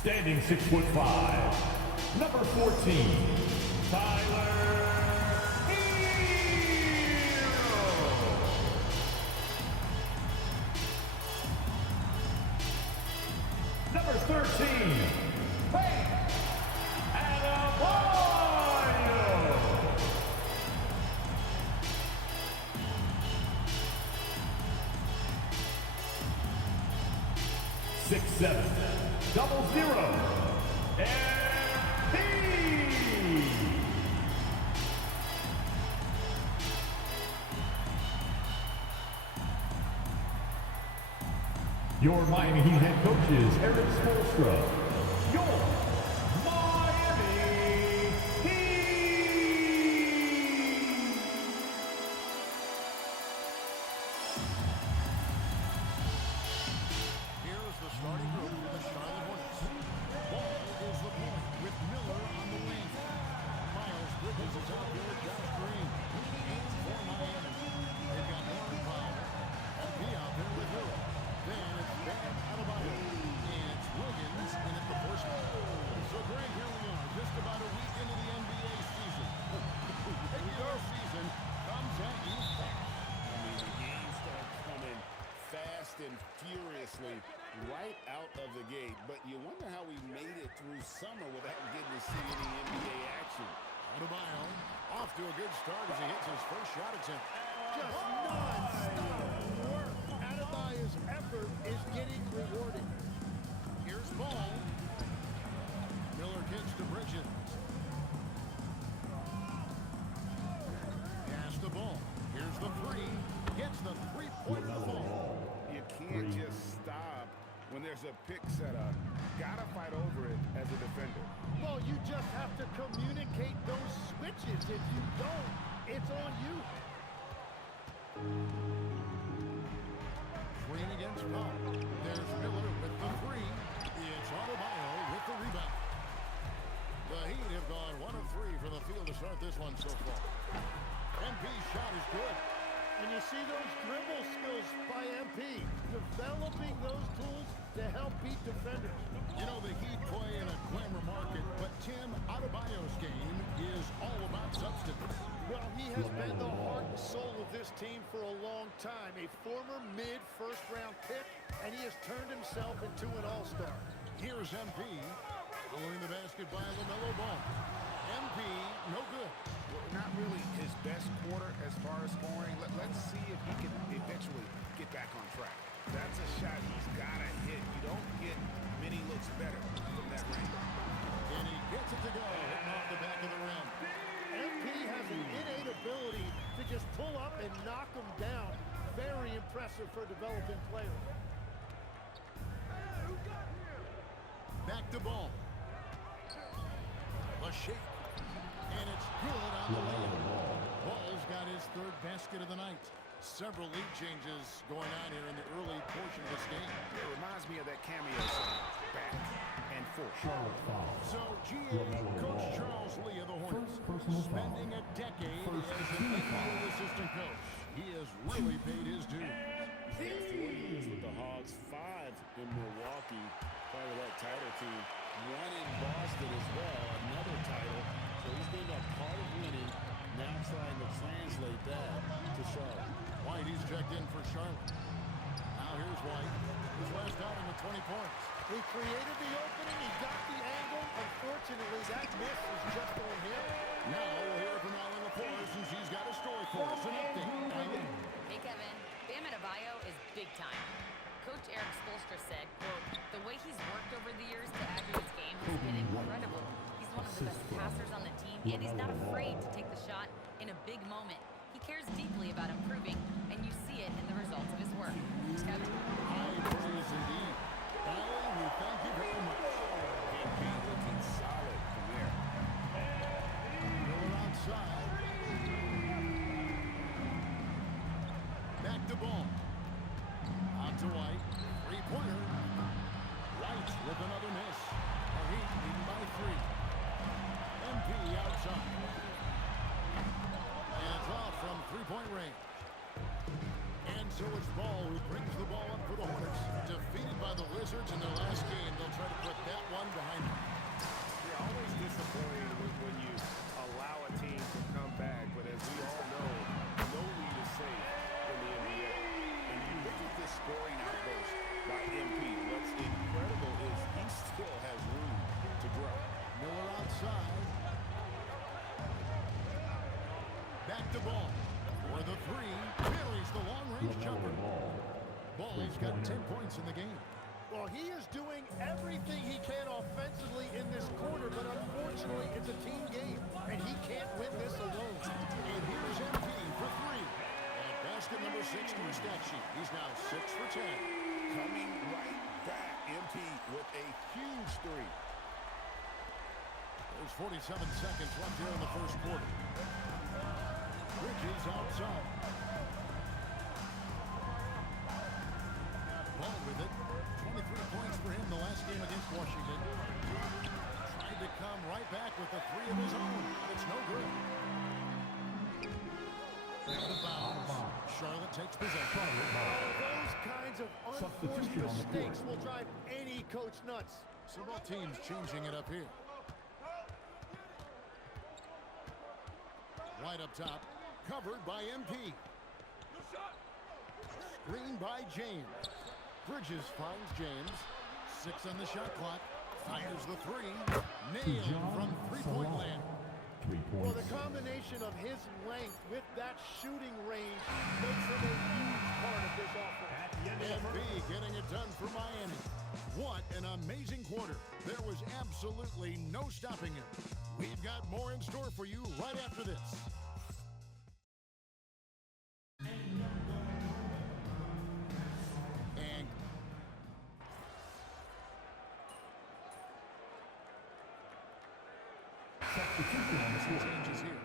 Standing 6'5", number 14, Tyler Hero. Number 13, Faith Adebayo. Six, 7, 00, MP. Your Miami Heat head coach is Eric Spoelstra. Your Miami Heat. Here's the starting group for the Charlotte Hornets. Ball is the point with Miller on the wing. Miles Bridges is out there with Josh Green. And for Miami, they've got Warren Powell and P out there with Hero. Then it's Bam Adebayo. And it's Williams in at the first one. So Greg, here we are, just about a week into the NBA season. Regular season comes at you fast. I mean, the games start coming fast and furiously right out of the gate. But you wonder how we made it through summer without getting to see any NBA action. Adebayo off to a good start as he hits his first shot attempt. Just non-stop work. Adebayo's effort is getting rewarded. Here's Ball. Miller kicks to Bridges. Pass the ball. Here's the three. Gets the three-pointer to fall. You can't just stop when there's a pick set up. Gotta fight over it as a defender. Well, you just have to communicate those switches. If you don't, it's on you. Green against Powell. There's Miller with the three. It's Adebayo with the rebound. The Heat have gone 1 of 3 from the field to start this one so far. MP's shot is good. And you see those dribble skills by MP, developing those tools to help beat defenders. You know, the Heat play in a glamour market, but Tim, Adebayo's game is all about substance. Well, he has been the heart and soul of this team for a long time. A former mid-first-round pick, and he has turned himself into an all-star. Here's MP, following the basket by LaMelo Ball. MP, no good. Well, not really his best quarter as far as scoring. Let's see if he can eventually get back on track. That's a shot he's got to hit. You don't get many looks better from that range. And he gets it to go, hitting off the back of the rim. MP has an innate ability to just pull up and knock them down. Very impressive for a developing player. Back to Ball. A shake. And it's good on the layup. Ball's got his third basket of the night. Several lead changes going on here in the early portion of this game. It reminds me of that cameo song, back and forth. So, GA Coach Charles Lee of the Hornets, spending a decade as an NBA assistant coach. He has really paid his dues. 4 years with the Hogs, 5 in Milwaukee, part of that title team. 1 in Boston as well, another title. So he's been a part of winning, now trying to translate that to Charlotte. White, he's checked in for Charlotte. Now here's White. His last outing with 20 points. He created the opening, he got the angle. Unfortunately, that miss is just on him. Now we'll hear from Alan Lepore since he's got a story for us. An update. Alan. Hey, Kevin. Bam Adebayo is big time. Coach Eric Spoelstra said, quote, the way he's worked over the years to add to his game has been incredible. He's one of the best passers on the team, and he's not afraid to take the shot in a big moment. He cares deeply about improving, and you see it in the results of his work. Kevin? High praise indeed. Alan, we thank you very much. And he looking solid from there. Miller outside. Back to Ball. Out to White. Three-pointer. White with another miss. The Heat leading by 3. MP outside. And it's off from three-point range. And So it's Ball who brings the ball up for the Hornets. Defeated by the Wizards in their last game, they'll try to put that one behind them. You're always disappointed when you allow a team to come back, but as we all know, no lead is safe in the NBA. And you look at this scoring outburst by MP. What's incredible is he still has room to grow. Miller outside. Back to Ball. For the three. Buries the long-range jumper. Ball's got 10 points in the game. Well, he is doing everything he can offensively in this quarter, but unfortunately, it's a team game, and he can't win this alone. And here's MP for three. And basket number 6 to his stat sheet. He's now 6 for 10. Coming right back, MP with a huge three. There's 47 seconds left here in the first quarter. Bridges outside. Ball with it. 23 points for him the last game against Washington. Tried to come right back with a three of his own. It's no good. Out of bounds. Charlotte takes possession. Those kinds of unforced mistakes will drive any coach nuts. So both teams changing it up here. Right up top. Covered by MP. Screen by James. Bridges finds James. 6 on the shot clock. Fires the three. Nailed from three-point land. 3 Well, points. the combination of his length with that shooting range makes him a huge part of this offense. MP getting it done for Miami. What an amazing quarter. There was absolutely no stopping him. We've got more in store for you right after this. And Substitution on the some floor. changes here.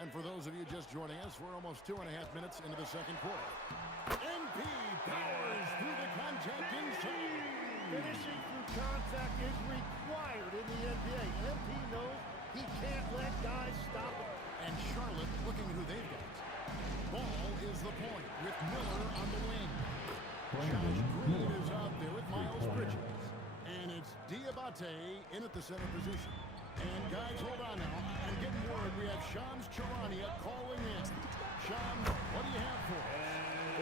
And for those of you just joining us, we're almost 2.5 minutes into the second quarter. MP powers through the contact inside. Finishing through contact is required in the NBA. MP knows he can't let guys stop him. And Charlotte looking who they've got. Ball is the point with Miller on the wing. Josh Green is out there with Miles Bridges. And it's Diabate in at the center position. And guys, hold on now. I'm getting word we have Shams Charania calling in. Shams, what do you have for us?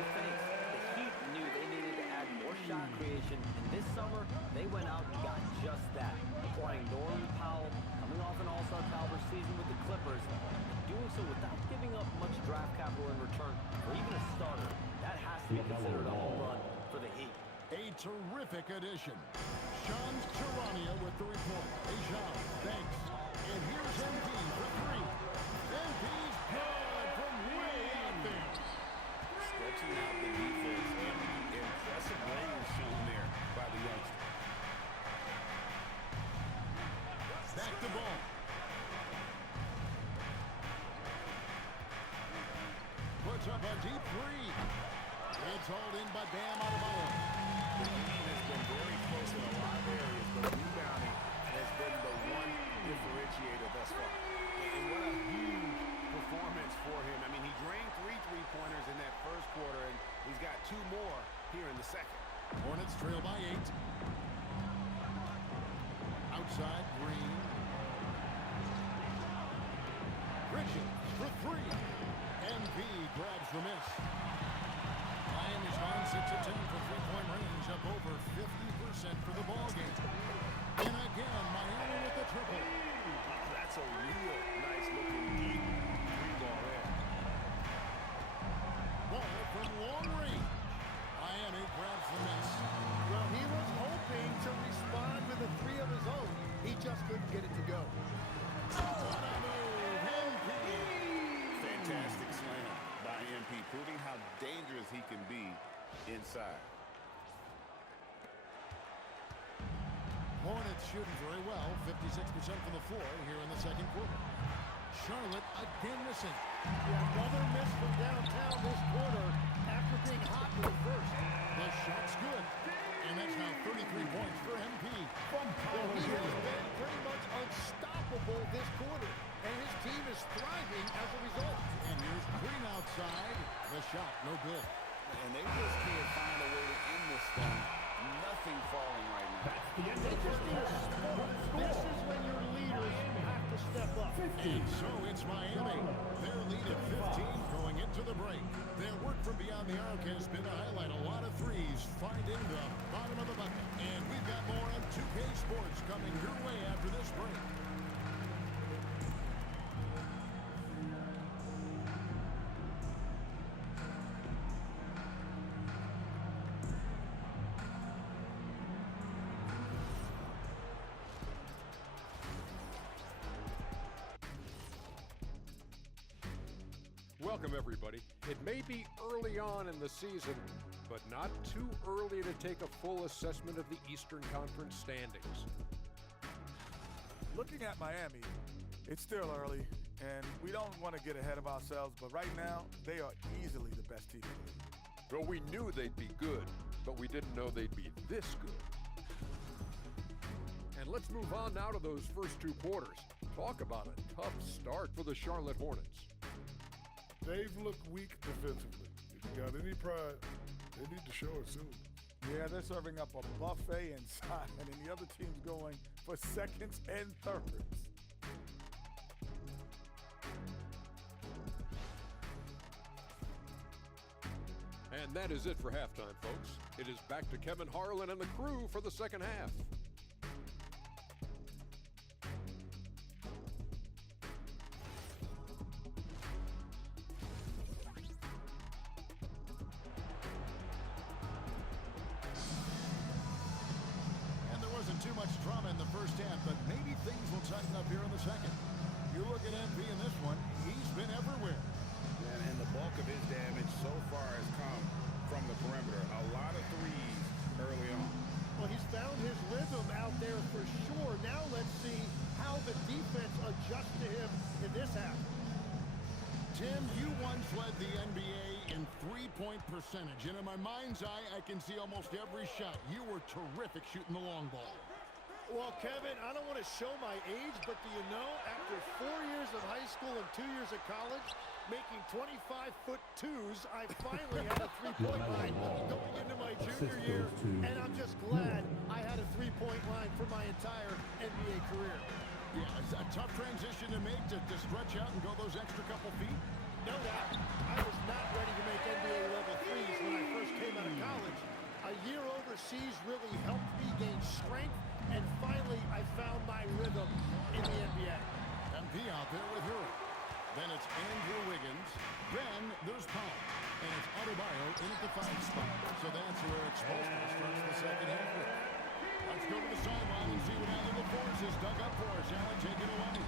Well, thanks. The Heat knew they needed to add more shot creation, and this summer, they went out and got just that. Acquiring Norman Powell, coming off an all-star caliber season with the Clippers, and doing so without giving up much draft capital in return, or even a starter. That has to be considered a home run for the Heat. A terrific addition. Shams Charania with the report. Hey, Shams, thanks. And here's MP for three. MP's good from way out there. Stretching out the defense and the impressive range shown there by the youngster. Back to Ball. Puts up a deep three. It's hauled in by Bam Adebayo. The team has been very close in a lot of areas, but rebounding has been the one differentiator thus far. And what a huge performance for him. I mean, he drained 3 three-pointers in that first quarter, and he's got 2 more here in the second. Hornets trail by 8. Outside, Green. Bridges for three. MP grabs the miss. Miami's gone 6 of 10 for three-point range, up over 50% for the ball game. And again, Miami with the triple. That's a real nice-looking deep three ball there. Ball from long range. Miami grabs the miss. Well, he was hoping to respond with a three of his own. He just couldn't get it to go. What a move, MP. Fantastic slam by MP, proving how dangerous he can be inside. Hornets shooting very well, 56% from the floor here in the second quarter. Charlotte again missing. Yeah, another miss from downtown this quarter after being hot with the first. The shot's good. And that's now 33 points for MP. just need a spark. This is when your leaders have to step up. And so it's Miami. Their lead at 15 going into the break. Their work from beyond the arc has been to highlight a lot of threes, finding the bottom of the bucket. And we've got more on 2K Sports coming your way after this break. Welcome, everybody. It may be early on in the season, but not too early to take a full assessment of the Eastern Conference standings. Looking at Miami, it's still early, and we don't want to get ahead of ourselves, but right now, they are easily the best team in the league. Well, we knew they'd be good, but we didn't know they'd be this good. And let's move on now to those first two quarters. Talk about a tough start for the Charlotte Hornets. They've looked weak defensively. If you got any pride, they need to show it soon. Yeah, they're serving up a buffet inside, and the other team's going for seconds and thirds. And that is it for halftime, folks. It is back to Kevin Harlan and the crew for the second half. And there wasn't too much drama in the first half, but maybe things will tighten up here in the second. You look at MP in this one, he's been everywhere. And the bulk of his damage so far has come from the perimeter. A lot of threes early on. Well, he's found his rhythm out there for sure. Now let's see how the defense adjusts to him in this half. Tim, you once led the NBA in three-point percentage, and in my mind's eye, I can see almost every shot. You were terrific shooting the long ball. Well, Kevin, I don't want to show my age, but do you know, after 4 years of high school and 2 years of college, making 25-foot twos, I finally had a three-point line going into my junior year, and I'm just glad I had a three-point line for my entire NBA career. Yeah, it's a tough transition to make to stretch out and go those extra couple feet. No doubt. I was not ready to make NBA level threes when I first came out of college. A year overseas really helped me gain strength, and finally I found my rhythm in the NBA. MP out there with her. Then it's Andrew Wiggins. Then there's Powell. And it's Adebayo in at the 5 spot. So that's where Eric Spoelstra starts the second half with. Let's go to the sideline and see what Allie LaForce has dug up for us. Allie, take it away.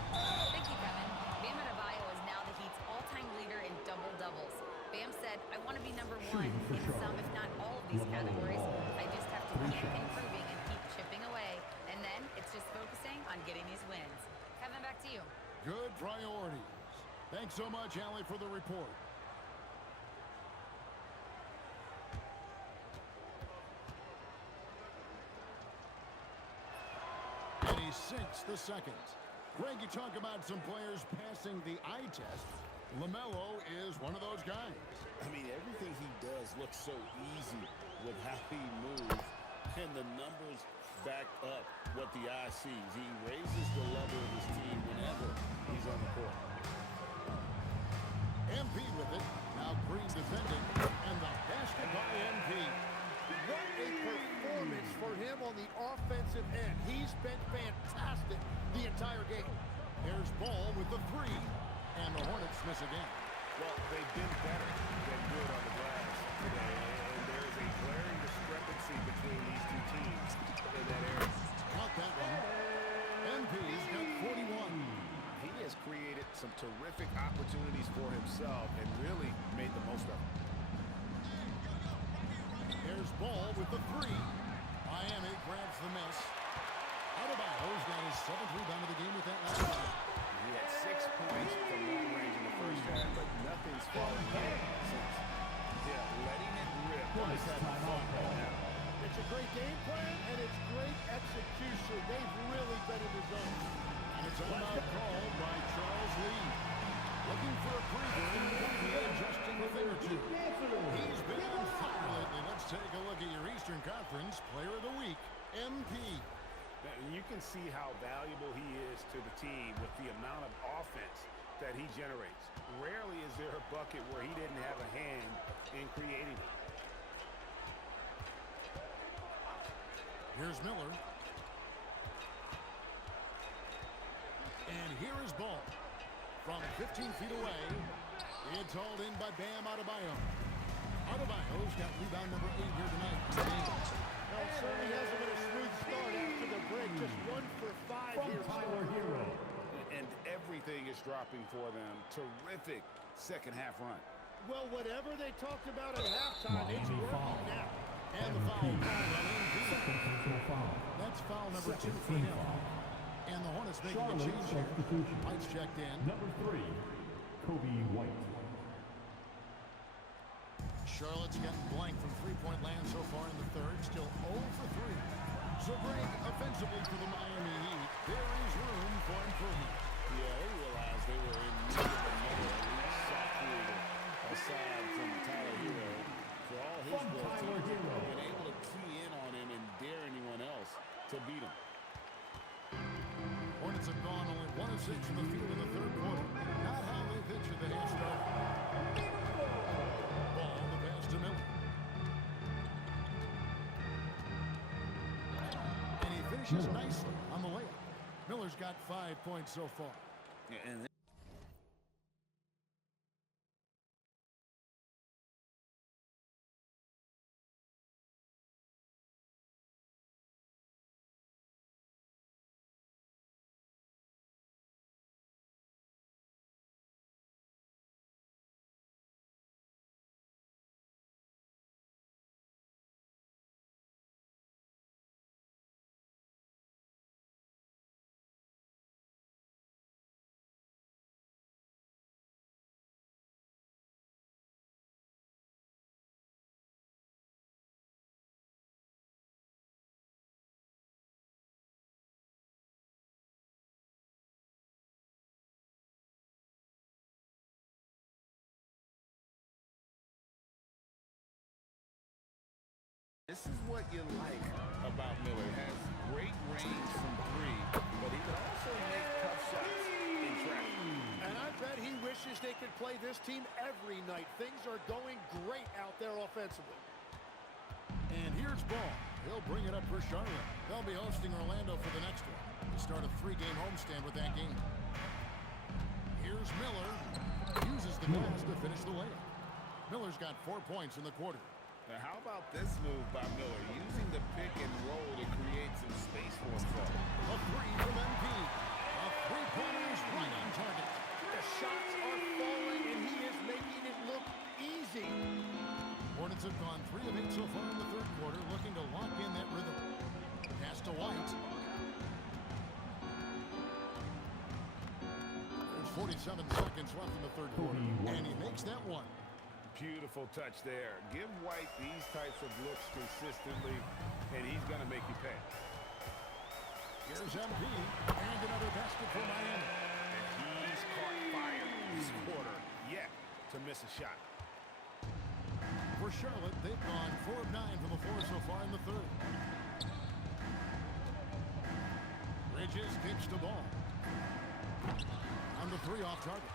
Thank you, Kevin. Bam Adebayo is now the Heat's all-time leader in double-doubles. Bam said, I want to be number one in some, if not all of these categories. I just have to keep improving and keep chipping away. And then it's just focusing on getting these wins. Kevin, back to you. Good priorities. Thanks so much, Allie, for the report. And he sinks the second. Greg, you talk about some players passing the eye test. LaMelo is one of those guys. I mean, everything he does looks so easy with how he moves, and the numbers back up what the eye sees. He raises the level of his team whenever he's on the court. MP with it. Now Green defending. And the basket by MP. What a performance for him on the offensive end. He's been fantastic the entire game. Here's Ball with the 3. And the Hornets miss again. Well, they've been better than good on the glass today, and there is a glaring discrepancy between these two teams in that area. Caught that one. MP's got 41. He has created some terrific opportunities for himself and really made the most of them. Here's Ball with the 3. Miami grabs the miss. Adebayo's got his 7th rebound of the game with that last one. He had 6 points from long range in the first half, but nothing's fallen in since. Yeah, letting it rip. He's having fun right now. It's a great game plan, and it's great execution. They've really been in the zone. And it's a timeout called by Charles Lee. Looking for a preview, maybe adjusting a thing or two. He's been on fire lately. Let's take a look at your Eastern Conference Player of the Week, MP. And you can see how valuable he is to the team with the amount of offense that he generates. Rarely is there a bucket where he didn't have a hand in creating it. Here's Miller. And here is Ball. From 15 feet away, it's hauled in by Bam Adebayo. Adebayo's got rebound number 8 here tonight. Now, it certainly hasn't been a smooth start after the break. Just 1 for 5 From here. Tyler Hero. And everything is dropping for them. Terrific second-half run. Well, whatever they talked about at halftime, it's Miami working foul. now. And the foul called on Embiid. Second personal foul. That's foul number 2 Second for team him. foul. And the Hornets making a Charlotte change here. substitution. White's checked in. Number 3, Kobe White. Charlotte's getting blank from three-point land so far in the third. Still 0 for 3. So Greg, offensively for the Miami Heat, there is room for improvement. Yeah, they realized they were in need of another elite shot creator aside from Tyler Hero. For all his From Tyler ability, Hero. been able to key in on him and dare anyone else to beat him. Hornets have gone only 1 of 6 from the field in the third quarter. Not how they pictured the half start. Ball the pass to Miller. And he finishes nicely on the layup. Miller's got 5 points so far. And this is what you like about Miller. Has great range from 3, but he can also make tough shots in traffic. And I bet he wishes they could play this team every night. Things are going great out there offensively. And here's Ball. He'll bring it up for Charlotte. They'll be hosting Orlando for the next one. To start a 3-game homestand with that game. Here's Miller. Uses the glass to finish the layup. Miller's got 4 points in the quarter. Now, how about this move by Miller, using the pick and roll to create some space for himself? A 3 from MP. A three-pointer is right on target. The shots are falling, and he is making it look easy. Hornets have gone 3 of 8 so far in the third quarter, looking to lock in that rhythm. Pass to White. There's 47 seconds left in the third quarter, and he makes that one. Beautiful touch there. Give White these types of looks consistently, and he's going to make you pay. Here's MP, and another basket for Miami. And he's caught fire this quarter, yet to miss a shot. For Charlotte, they've gone 4 of 9 from the floor so far in the third. Bridges kicks the ball. On the 3 off target.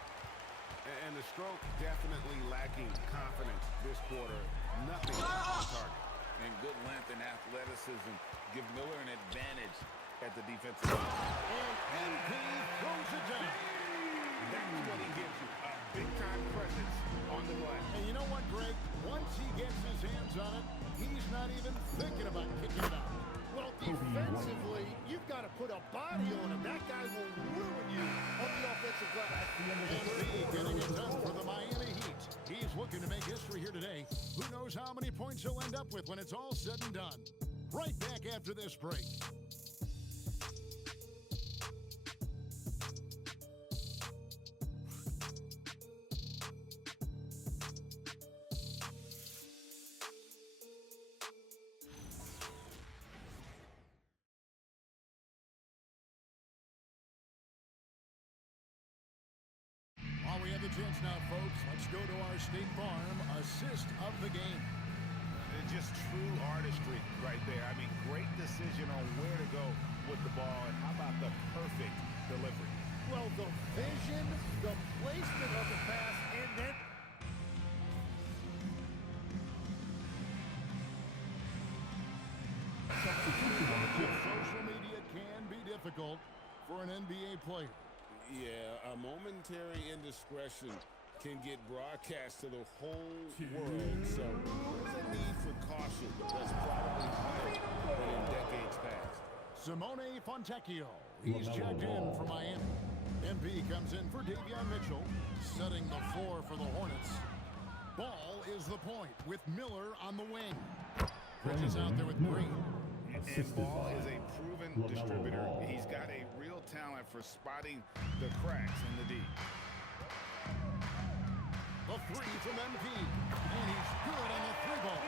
And the stroke definitely lacking confidence this quarter. Nothing on target. And good length and athleticism give Miller an advantage at the defensive line. And MP throws it down. That's what he gives you, a big-time presence on the glass. And you know what, Greg? Once he gets his hands on it, he's not even thinking about kicking it out. Well, defensively, you've got to put a body on him. That guy will ruin you on the offensive glass. MP getting it done for the Miami Heat. He's looking to make history here today. Who knows how many points he'll end up with when it's all said and done. Right back after this break. While we have the chance now, folks, let's go to our State Farm assist of the game. Just true artistry right there. I mean, great decision on where to go with the ball, and how about the perfect delivery? Well, the vision, the placement of the pass, and then Social media can be difficult for an NBA player. Yeah, a momentary indiscretion can get broadcast to the whole world. So there's a need for caution that's probably higher than in decades past. Simone Fontecchio. He's checked in for Miami. MP comes in for Davion Mitchell, setting the floor for the Hornets. Ball is the point with Miller on the wing. Bridges out there with Green. And Ball is a proven distributor. He's got a real talent for spotting the cracks in the D. The three from MP. And he's good on the three ball.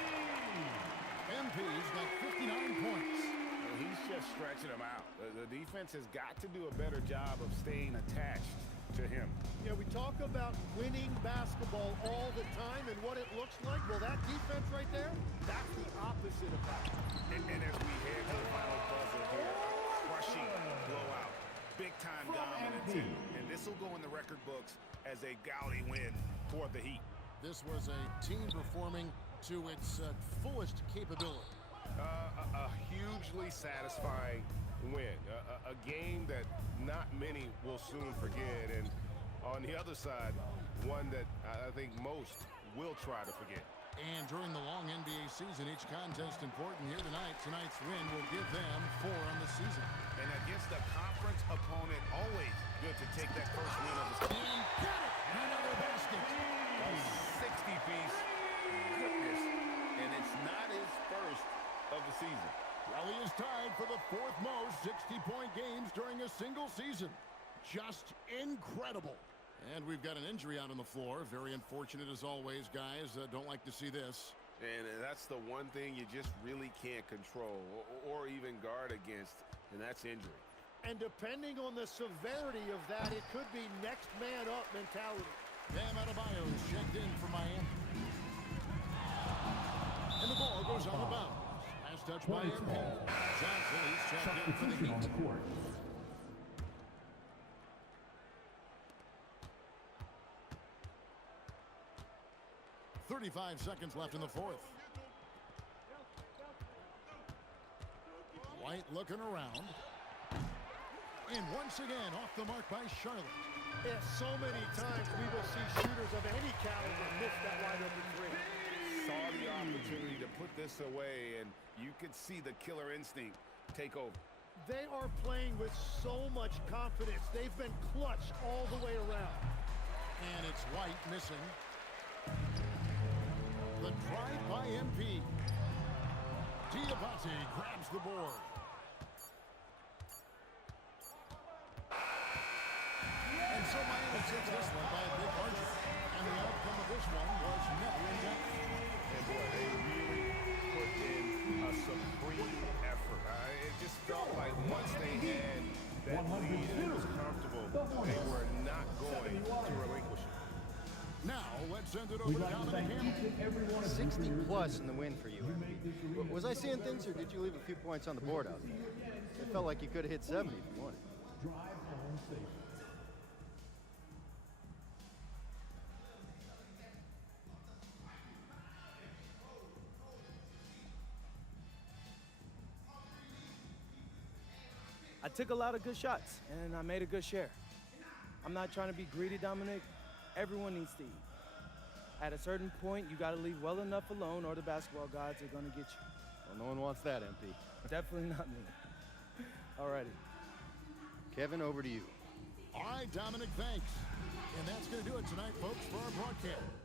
MP's got 59 points. And he's just stretching them out. The defense has got to do a better job of staying attached to him. yeah, we talk about winning basketball all the time and what it looks like. Well, that defense right there, that's the opposite of that. And as we head to the final buzzer here, a crushing blowout, big-time dominance, and this will go in the record books as a gaudy win for the Heat. This was a team performing to its fullest capability. A hugely satisfying win, a game that not many will soon forget, and on the other side, one that I think most will try to forget. And during the long NBA season, each contest important here tonight. Tonight's win will give them 4 on the season. And against a conference opponent, always good to take that first win of the season. And get it! Another basket. A 60-piece, goodness, and it's not his first of the season. Well, he is tied for the 4th most 60-point games during a single season. Just incredible. And we've got an injury out on the floor. Very unfortunate as always, guys. Don't like to see this. And that's the one thing you just really can't control or even guard against, and that's injury. And depending on the severity of that, it could be next man up mentality. Bam Adebayo is checked in for Miami. And the ball goes out of bounds. Pass touch by MP. Johnson is checked in for the Heat. 35 seconds left in the 4th. White looking around. And once again, off the mark by Charlotte. Yeah, so many times we will see shooters of any caliber miss that wide open three. Saw the opportunity to put this away, and you could see the killer instinct take over. They are playing with so much confidence. They've been clutch all the way around. And it's White missing. The drive by MP. Diabate grabs the board. And so Miami takes this one by a big margin. And the outcome of this one was never in doubt. And boy, they really put in a supreme effort. It just felt like once they had that lead and it was comfortable, they were not going to relinquish it. Now, let's send it over to Dominic Hamilton. 60 plus in the win for you, MP. Was I seeing things, or did you leave a few points on the board out there? It felt like you could have hit 70 if you wanted. Drive home safe. I took a lot of good shots, and I made a good share. I'm not trying to be greedy, Dominic. Everyone needs to eat. At a certain point, you got to leave well enough alone, or the basketball gods are going to get you. Well, no one wants that, MP. Definitely not me. Alrighty. Kevin, over to you. All right, Dominic, thanks. And that's going to do it tonight, folks, for our broadcast.